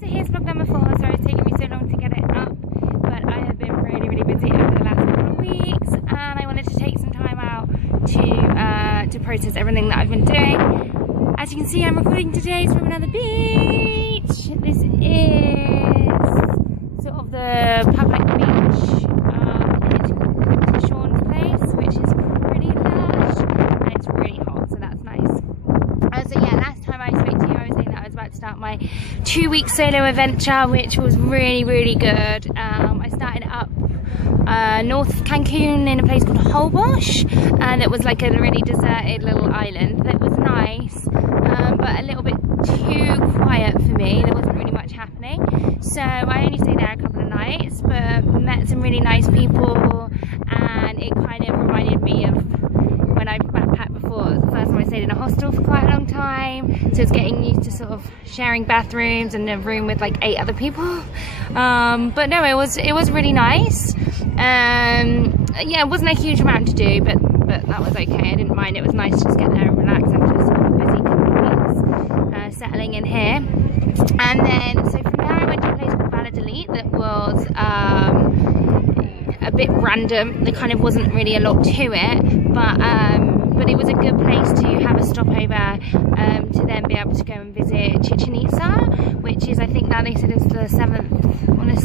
So here's vlog number 4. Sorry it's taking me so long to get it up, but I have been really busy over the last couple of weeks, and I wanted to take some time out to process everything that I've been doing. As you can see, I'm recording today from another beach. This is sort of the public beach to Sean's place, which is pretty lush, and it's really hot, so that's nice. So yeah, last time I spoke to you, I was saying that I was about to start my 2-week solo adventure, which was really good. I started up north of Cancun in a place called Holbox, and it was like a really deserted little island that was nice, but a little bit too quiet for me. There wasn't really much happening, so I only stayed there a couple of nights, but met some really nice people, and it kind of reminded me of when I've backpacked before. It was the first time I stayed in a hostel for quite a long time, so it's getting used to sort of sharing bathrooms and a room with like 8 other people. But no, it was really nice. Yeah, it wasn't a huge amount to do, but that was okay. I didn't mind. It was nice to just get there and relax after sort of busy couple of weeks settling in here. And then, so from there I went to a place called Valladolid that was a bit random. There kind of wasn't really a lot to it, but it was a good place to have a stopover to then be able to go and visit Chichen Itza, which is, I think now they said it's the one of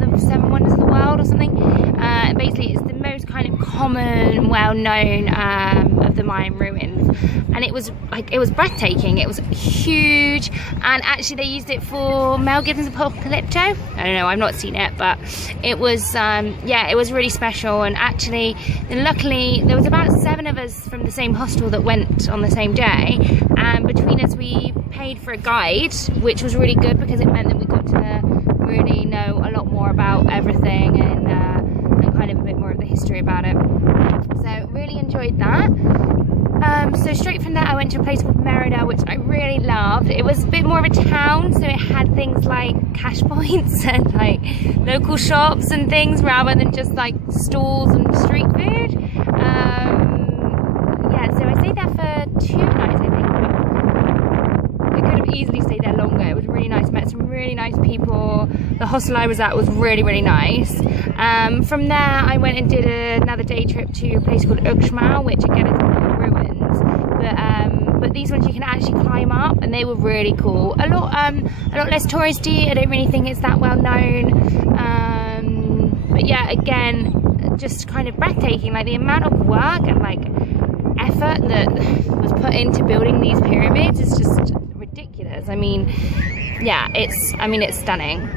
the 7 wonders of the world or something. Basically it's the most kind of common, well-known of the Mayan ruins, and it was breathtaking. It was huge, and actually they used it for Mel Gibson's Apocalypto. I don't know, I've not seen it, but it was yeah, it was really special. And actually, luckily there was about 7 of us from the same hostel that went on the same day, and between us we paid for a guide, which was really good because it meant that we got to really know a lot more about everything, and kind of a bit more of the history about it. So really enjoyed that. So straight from there I went to a place called Merida, which I really loved. It was a bit more of a town, so it had things like cash points and like local shops and things, rather than just like stalls and street food. Yeah, so I stayed there for 2 nights, I think, but I could have easily stayed there longer. It was really nice, met some really nice people. The hostel I was at was really nice. From there I went and did another day trip to a place called xxxx, which again is one of the ruins, but these ones you can actually climb up, and they were really cool. A lot less touristy. I don't really think it's that well known, but yeah, again, just kind of breathtaking. Like the amount of work and like effort that was put into building these pyramids is just ridiculous. I mean, yeah, it's stunning.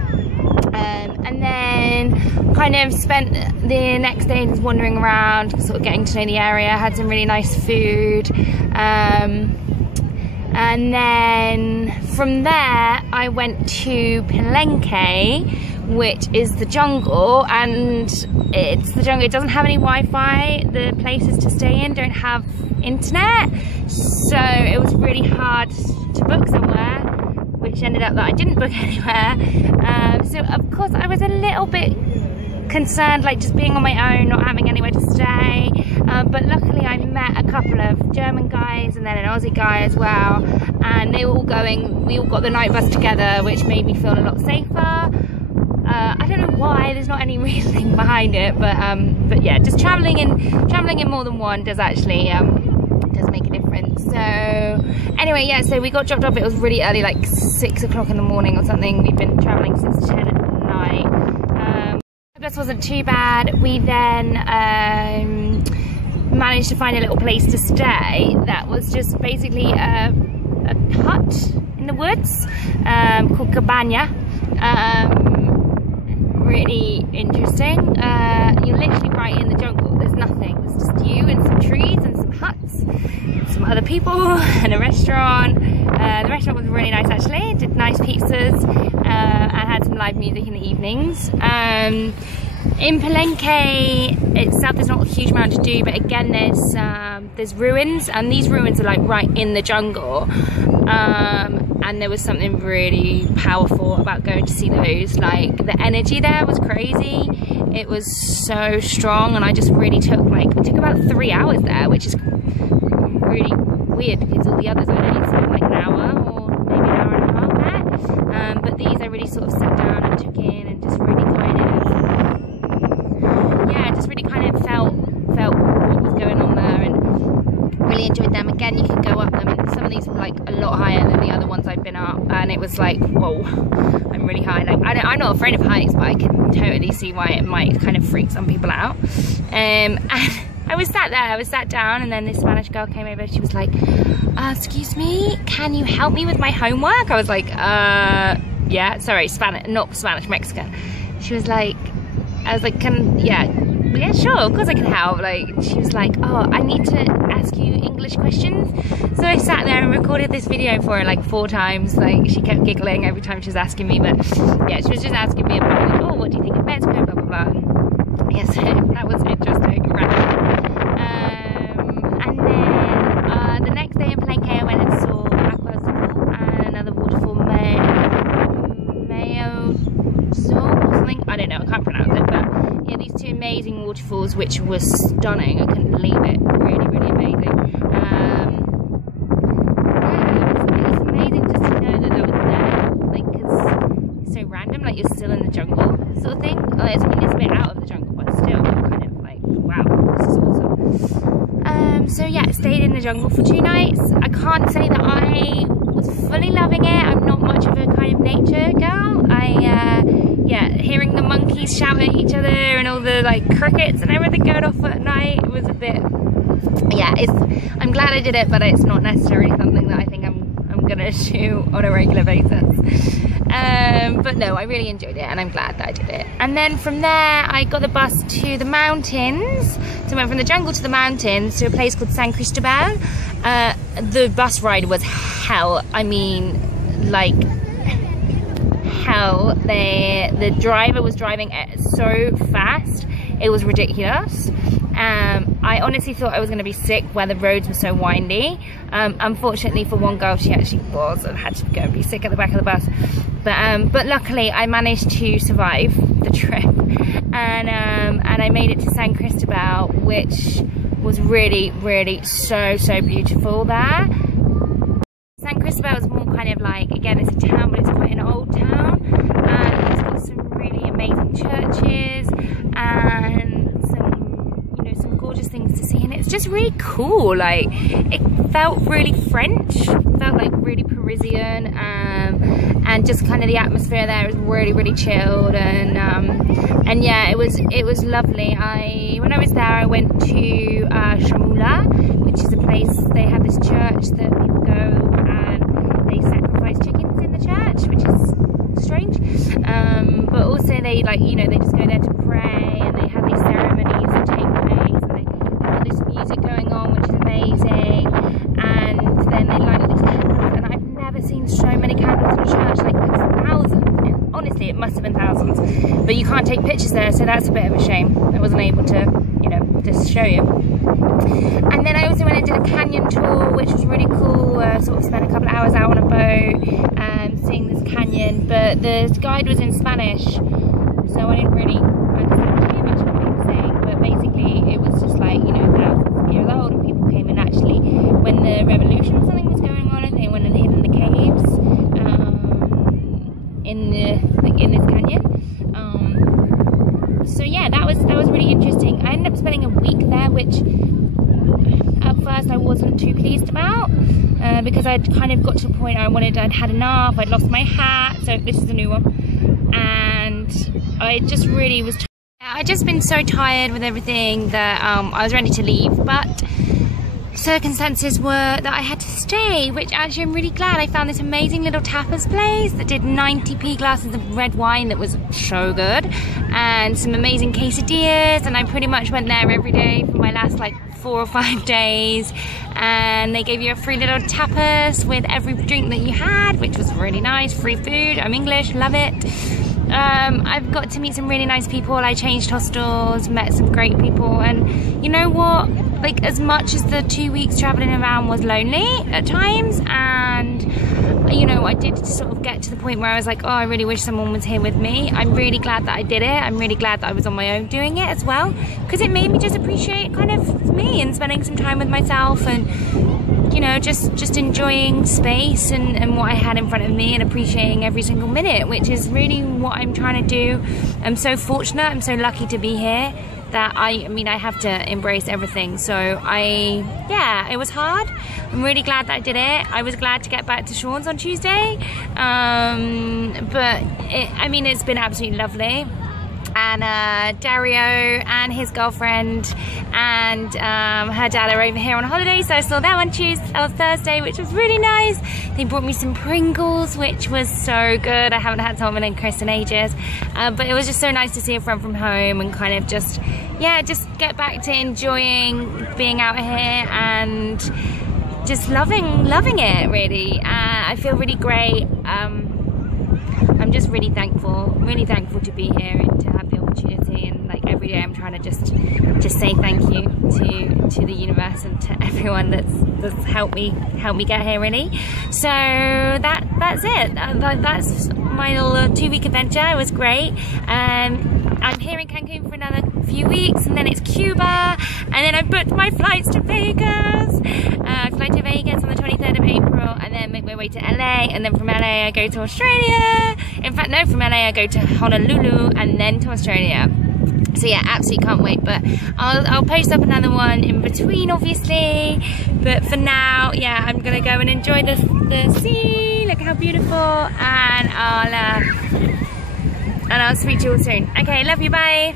And then kind of spent the next day just wandering around, sort of getting to know the area. Had some really nice food, and then from there I went to Palenque, which is the jungle, and it's the jungle. It doesn't have any Wi-Fi. The places to stay in don't have internet, so it was really hard to book somewhere, which ended up that I didn't book anywhere. So of course I was a little bit concerned, like just being on my own, not having anywhere to stay, but luckily I met a couple of German guys and then an Aussie guy as well, and we all got the night bus together, which made me feel a lot safer. I don't know why, there's not any reasoning behind it, but yeah, just traveling in more than one does actually does make a difference. So anyway, yeah, so we got dropped off. It was really early, like 6 o'clock in the morning or something. We've been traveling since 10 at night. The bus wasn't too bad. We then managed to find a little place to stay that was just basically a hut in the woods called Cabana. Really interesting. You're literally right in the jungle. There's nothing. There's just you and some trees and some huts, some other people and a restaurant. The restaurant was really nice actually. It did nice pizzas and had some live music in the evenings. In Palenque itself there's not a huge amount to do, but again there's ruins, and these ruins are like right in the jungle. And there was something really powerful about going to see those. Like the energy there was crazy. It was so strong, and I just really took about 3 hours there, which is really weird because all the others I only spent like an hour or maybe an hour and a half there. But these I really sort of sat down and took in and just really kind of, yeah, just really kind of felt what was going on there, and really enjoyed them. Again, you could go up them, and some of these were like a lot higher than the other ones I've been up, and it was like, whoa, I'm really high. Like I'm not afraid of heights, but I can totally see why it might kind of freak some people out. And I was sat there, I was sat down, and then this Spanish girl came over. She was like, excuse me, can you help me with my homework? I was like, yeah, sorry, not Spanish, Mexican. She was like, I was like, yeah, sure, of course I can help. Like, she was like, oh, I need to ask you English questions. So I sat there and recorded this video for her like 4 times. Like, she kept giggling every time she was asking me, but yeah, she was just asking me about, like, oh, what do you think of Mexico, blah, blah, blah. Yes, that was interesting, right? And then the next day in Palenque, I went and saw Aqua Azul and another waterfall, Mayo Sol or something. I don't know, I can't pronounce it, but yeah, these 2 amazing waterfalls, which was stunning. I couldn't believe it. Really, really amazing. Yeah, it was amazing just to know that was there. Like, because it's so random, like you're still in the jungle, sort of thing. I mean, it's a bit out of the jungle, but still, kind of like, wow, this is awesome. So yeah, stayed in the jungle for 2 nights. I can't say that I was fully loving it. I'm not much of a kind of nature girl. Yeah, hearing the monkeys shout at each other and all the like crickets and everything going off at night, it was a bit, yeah, I'm glad I did it, but it's not necessarily something that I think I'm gonna do on a regular basis. But no, I really enjoyed it, and I'm glad that I did it. And then from there, I got the bus to the mountains. So I went from the jungle to the mountains to a place called San Cristobal. The bus ride was hell. I mean, like, hell. The driver was driving so fast, it was ridiculous. I honestly thought I was going to be sick where the roads were so windy. Unfortunately for one girl, she actually was and had to go and be sick at the back of the bus. But luckily I managed to survive the trip, and I made it to San Cristobal, which was really, really so beautiful there. San Cristobal is more kind of like, again, it's a town, but it's quite an old town, and it's got some really amazing churches and some gorgeous things to see, and it's just really cool. Like, it felt really French, felt like really Parisian, and just kind of the atmosphere there was really, really chilled, and yeah, it was lovely. When I was there, I went to Chamula, which is a place, they have this church that people go and they sacrifice chickens in the church, which is strange, but also they, like, they just go there to pray, and they have these ceremonies that take place, and they have this music going on, which is amazing, and then they light all these candles, and I've never seen so many candles in a church. Like, there's thousands, and honestly it must have been thousands, but you can't take pictures there, so that's a bit of a shame. I wasn't able to, just show you. And then I also went and did a canyon tour, which was really cool. Sort of spent a couple of hours out on a boat, seeing this canyon, but the guide was in Spanish, so I didn't really understand too much of what he was saying, but basically it was just like, thousands of years old, and people came and actually, when the revolution or something was going on, they went and hid in the caves, in this canyon. So yeah, that was really interesting. I ended up spending a week there, which at first I wasn't too pleased about, because I'd kind of got to a point I'd had enough. I'd lost my hat, so this is a new one, and I just really was I'd just been so tired with everything that I was ready to leave, but circumstances were that I had to stay, which actually I'm really glad. I found this amazing little tapas place that did 90p glasses of red wine that was so good, and some amazing quesadillas, and I pretty much went there every day for my last like 4 or 5 days, and they gave you a free little tapas with every drink that you had, which was really nice. Free food. I'm English, love it. I've got to meet some really nice people. I changed hostels, met some great people, and you know what, like, as much as the 2 weeks traveling around was lonely at times, and I did sort of get to the point where I was like, oh, I really wish someone was here with me. I'm really glad that I did it. I'm really glad that I was on my own doing it as well, because it made me just appreciate kind of me and spending some time with myself, and you know, just enjoying space and what I had in front of me and appreciating every single minute, which is really what I'm trying to do. I'm so fortunate, I'm so lucky to be here that I mean, I have to embrace everything. So yeah, it was hard. I'm really glad that I did it. I was glad to get back to Sean's on Tuesday. But I mean, it's been absolutely lovely. And Dario and his girlfriend and her dad are over here on holiday, so I saw them on Thursday, which was really nice. They brought me some Pringles, which was so good. I haven't had Tom and Chris in ages, but it was just so nice to see a friend from home and kind of just, yeah, just get back to enjoying being out here and just loving it, really. I feel really great. I'm just really thankful to be here and to have the opportunity, and like every day I'm trying to just say thank you to the universe and to everyone that's helped me get here, really. So that's it. That's my little 2-week adventure. It was great. I'm here in Cancun for another few weeks, and then it's Cuba, and then I booked my flights to Vegas. Fly to Vegas on the 23rd of April, and then make my way to LA, and then from LA I go to Australia. In fact, no, from LA I go to Honolulu and then to Australia. So yeah, absolutely can't wait. But I'll post up another one in between, obviously. But for now, yeah, I'm gonna go and enjoy the sea. Look how beautiful, and I'll speak to you all soon. Okay, love you, bye.